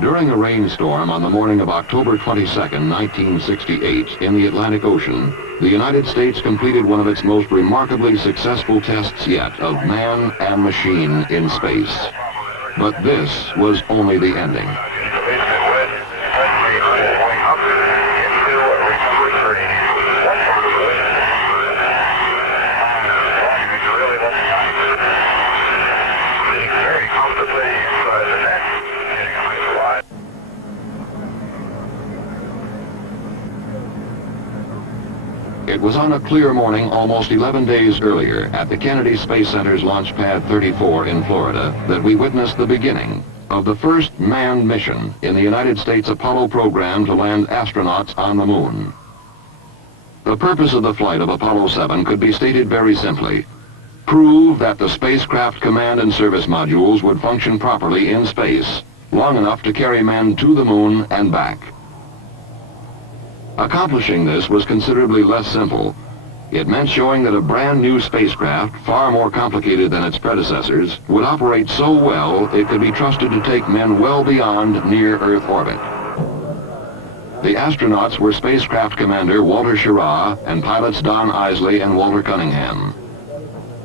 During a rainstorm on the morning of October 22, 1968, in the Atlantic Ocean, the United States completed one of its most remarkably successful tests yet of man and machine in space. But this was only the ending. It was on a clear morning almost 11 days earlier at the Kennedy Space Center's Launch Pad 34 in Florida that we witnessed the beginning of the first manned mission in the United States Apollo program to land astronauts on the moon. The purpose of the flight of Apollo 7 could be stated very simply: prove that the spacecraft command and service modules would function properly in space, long enough to carry men to the moon and back. Accomplishing this was considerably less simple. It meant showing that a brand new spacecraft, far more complicated than its predecessors, would operate so well it could be trusted to take men well beyond near-Earth orbit. The astronauts were spacecraft commander Walter Schirra and pilots Don Isley and Walter Cunningham.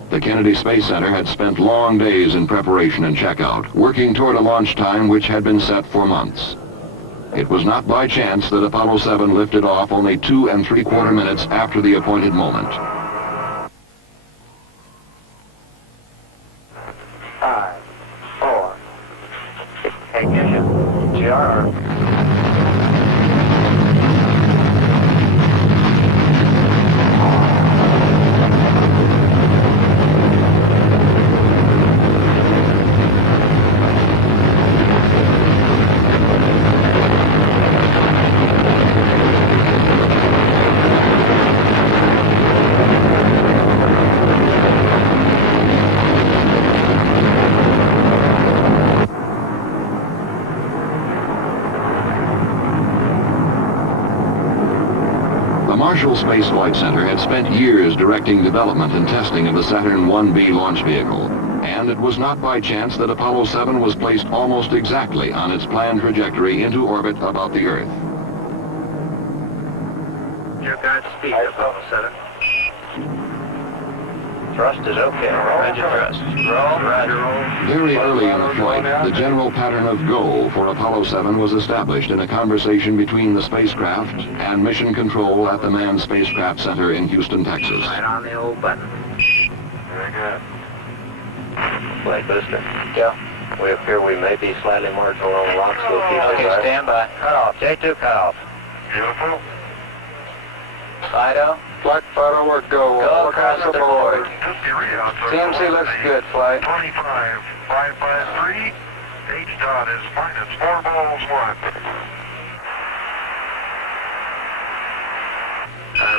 The Kennedy Space Center had spent long days in preparation and checkout, working toward a launch time which had been set for months. It was not by chance that Apollo 7 lifted off only 2 3/4 minutes after the appointed moment. 5, 4, ignition, GR. The Marshall Space Flight Center had spent years directing development and testing of the Saturn 1B launch vehicle, and it was not by chance that Apollo 7 was placed almost exactly on its planned trajectory into orbit about the Earth. Your Godspeed, Apollo 7. Thrust is okay. Roger thrust. Roll, roger, roll. Very early in the flight, the general pattern of go for Apollo 7 was established in a conversation between the spacecraft and mission control at the Manned Spacecraft Center in Houston, Texas. Right on the old button. Very good. Flight booster. Yeah. We appear we may be slightly marginal on rocks. Okay, stand by. Cut off. J2 cut off. Beautiful. Fido. Flight Fido, we're go. Go across the board. TMC looks good, flight. 25, 553. H dot is minus 4 balls 1.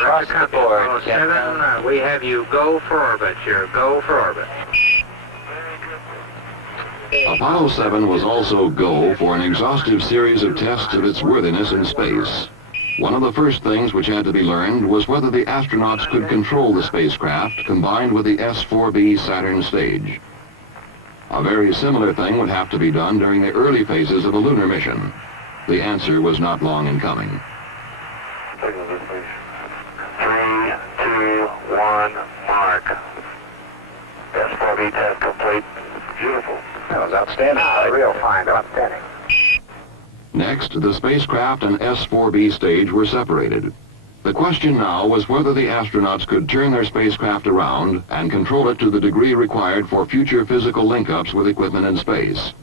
Across the board. 7, we have you go for orbit. You're go for orbit. Apollo 7 was also go for an exhaustive series of tests of its worthiness in space. One of the first things which had to be learned was whether the astronauts could control the spacecraft combined with the S-4B Saturn stage. A very similar thing would have to be done during the early phases of a lunar mission. The answer was not long in coming. 3, 2, 1, mark. S-4B test complete. Beautiful. That was outstanding. Real fine. Outstanding. Next, the spacecraft and S-4B stage were separated. The question now was whether the astronauts could turn their spacecraft around and control it to the degree required for future physical link-ups with equipment in space.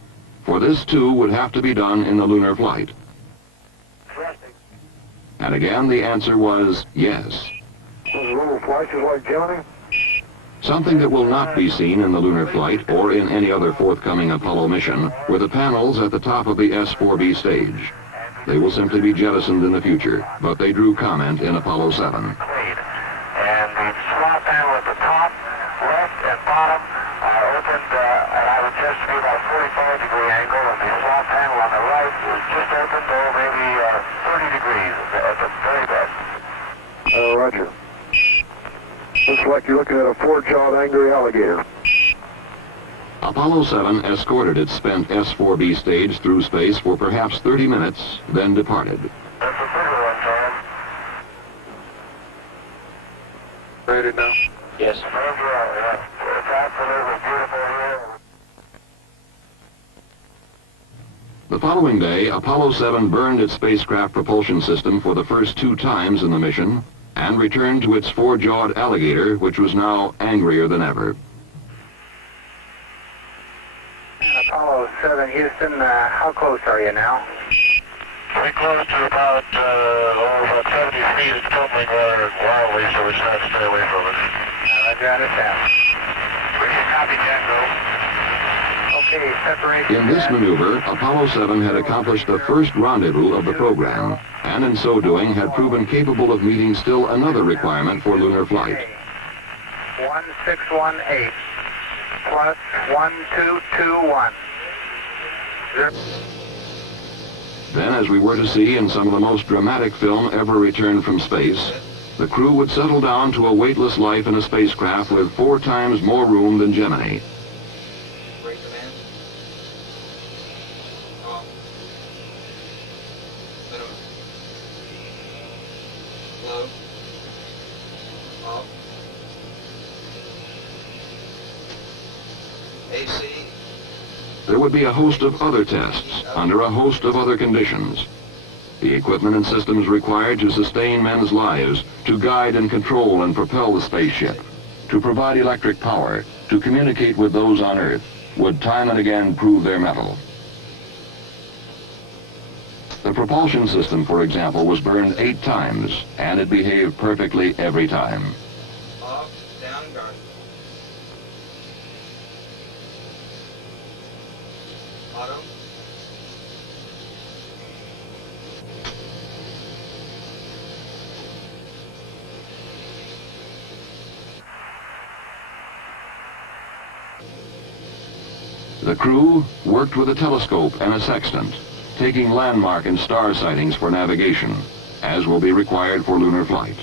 For this, too, would have to be done in the lunar flight. And again, the answer was yes. Those little flashes like Johnny? Something that will not be seen in the lunar flight or in any other forthcoming Apollo mission were the panels at the top of the S-4B stage. They will simply be jettisoned in the future, but they drew comment in Apollo 7. And the slot panel at the top, left, and bottom are opened, and I would just be about 45-degree angle, and the slot panel on the right is just opened, maybe 30 degrees at the very best. Roger. Looks like you're looking at a 4-jawed angry alligator. Apollo 7 escorted its spent S-4B stage through space for perhaps 30 minutes, then departed. That's a bigger one, Tom. Ready now? Yes. Yeah. It's absolutely beautiful here. The following day, Apollo 7 burned its spacecraft propulsion system for the first 2 times in the mission and returned to its 4-jawed alligator, which was now angrier than ever. Apollo 7, Houston, how close are you now? Pretty close to about 70 feet. It's tumbling rather wildly, so we're trying to stay away from it. Roger, understand. We can copy that, Okay, separation. In this maneuver, Apollo 7 had accomplished the first rendezvous of the program, and in so doing had proven capable of meeting still another requirement for lunar flight. 1618 plus 1221. Then, as we were to see in some of the most dramatic film ever returned from space, the crew would settle down to a weightless life in a spacecraft with 4 times more room than Gemini. There would be a host of other tests under a host of other conditions. The equipment and systems required to sustain men's lives, to guide and control and propel the spaceship, to provide electric power, to communicate with those on Earth, would time and again prove their mettle. The propulsion system, for example, was burned 8 times, and it behaved perfectly every time. Off, down, guard. Auto. The crew worked with a telescope and a sextant, taking landmark and star sightings for navigation, as will be required for lunar flight.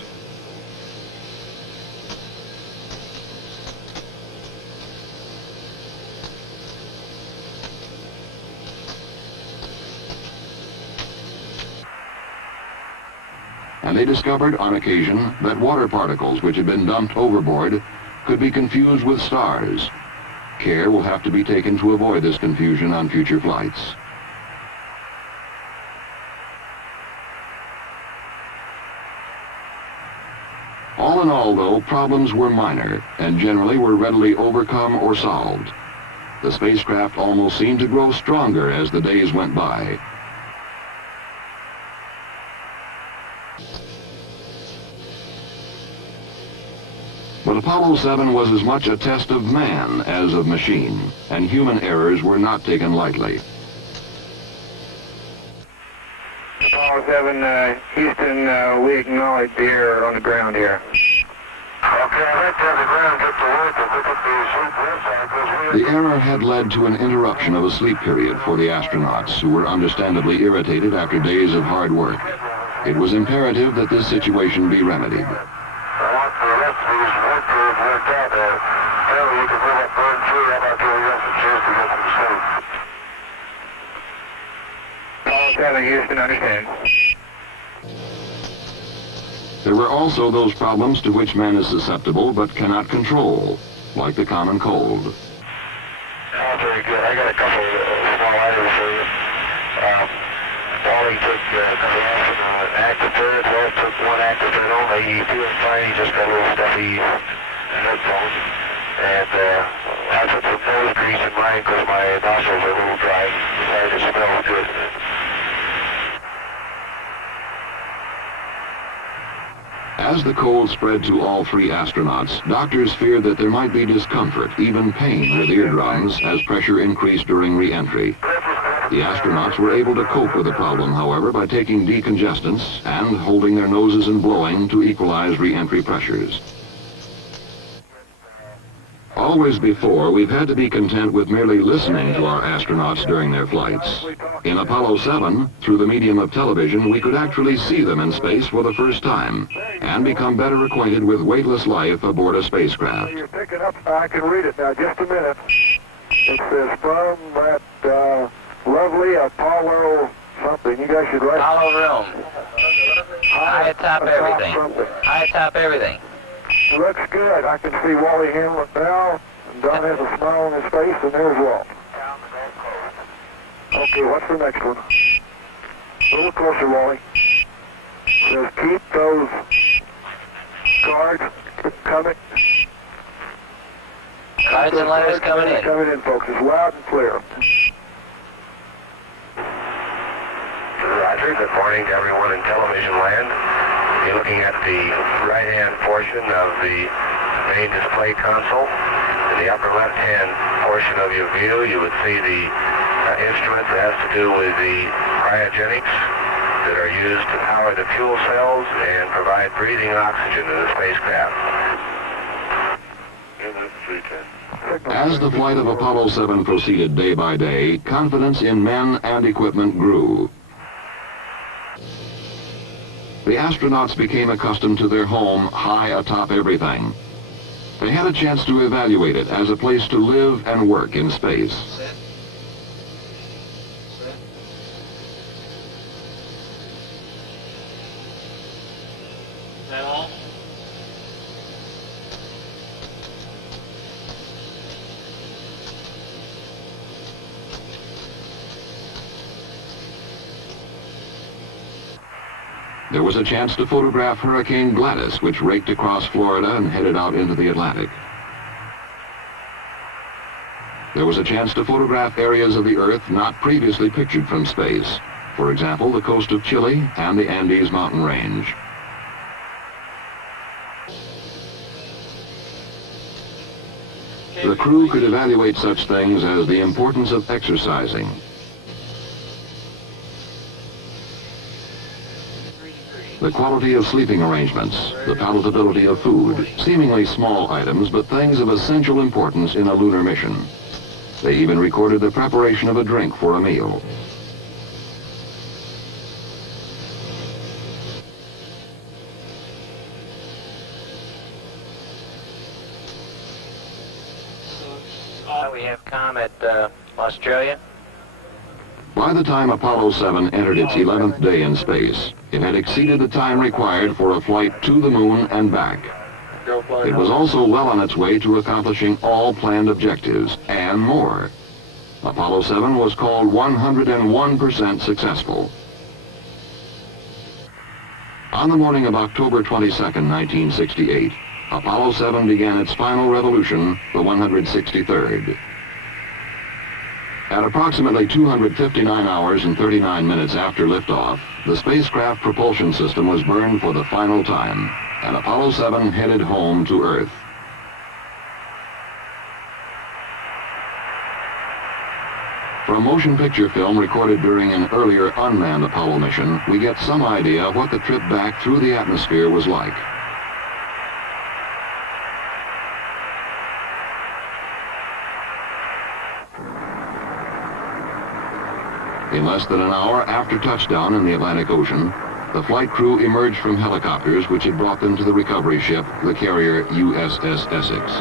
And they discovered on occasion that water particles which had been dumped overboard could be confused with stars. Care will have to be taken to avoid this confusion on future flights. All in all, though, problems were minor and generally were readily overcome or solved. The spacecraft almost seemed to grow stronger as the days went by. But Apollo 7 was as much a test of man as of machine, and human errors were not taken lightly. Apollo 7, Houston, we acknowledge the error on the ground here. Okay, I'd like to have the ground get to work and pick up the sleep website. The error had led to an interruption of a sleep period for the astronauts, who were understandably irritated after days of hard work. It was imperative that this situation be remedied. I want the rest of these work periods worked out there. Apparently you can move up burn through. How about giving us a chance to get some sleep? Apollo 7, Houston, understand. There were also those problems to which man is susceptible but cannot control, like the common cold. Oh, very good. I got a couple small items for you. Wally took a couple off an active third. Walt took 1 active third only. He's doing fine. He just got a little stuffy headphones. And I put some nose grease in mine because my nostrils are a little dry. Sorry, it smells good. As the cold spread to all 3 astronauts, doctors feared that there might be discomfort, even pain, with eardrums as pressure increased during re-entry. The astronauts were able to cope with the problem, however, by taking decongestants and holding their noses and blowing to equalize re-entry pressures. Always before, we've had to be content with merely listening to our astronauts during their flights. In Apollo 7, through the medium of television, we could actually see them in space for the first time and become better acquainted with weightless life aboard a spacecraft. You're picking up. I can read it now. Just a minute. It says from that lovely Apollo something. You guys should write. Apollo room. High atop everything. Something. High atop everything. Looks good. I can see Wally Hamlet now. And Don has a smile on his face, and there's Walt. Okay, what's the next one? A little closer, Wally. Says keep those cards coming. Cards and letters coming in. Coming in, folks. It's loud and clear. Roger. Good morning to everyone in television land. You're looking at the right-hand portion of the main display console. In the upper left-hand portion of your view, you would see the instrument that has to do with the cryogenics that are used to power the fuel cells and provide breathing oxygen to the spacecraft. As the flight of Apollo 7 proceeded day by day, confidence in men and equipment grew. The astronauts became accustomed to their home high atop everything. They had a chance to evaluate it as a place to live and work in space. Set. Set. That all? There was a chance to photograph Hurricane Gladys, which raked across Florida and headed out into the Atlantic. There was a chance to photograph areas of the Earth not previously pictured from space. For example, the coast of Chile and the Andes mountain range. The crew could evaluate such things as the importance of exercising, the quality of sleeping arrangements, the palatability of food, seemingly small items, but things of essential importance in a lunar mission. They even recorded the preparation of a drink for a meal. We have Comet Australia. By the time Apollo 7 entered its 11th day in space, it had exceeded the time required for a flight to the moon and back. It was also well on its way to accomplishing all planned objectives and more. Apollo 7 was called 101% successful. On the morning of October 22, 1968, Apollo 7 began its final revolution, the 163rd. At approximately 259 hours and 39 minutes after liftoff, the spacecraft propulsion system was burned for the final time, and Apollo 7 headed home to Earth. From motion picture film recorded during an earlier unmanned Apollo mission, we get some idea what the trip back through the atmosphere was like. In less than an hour after touchdown in the Atlantic Ocean, the flight crew emerged from helicopters which had brought them to the recovery ship, the carrier USS Essex.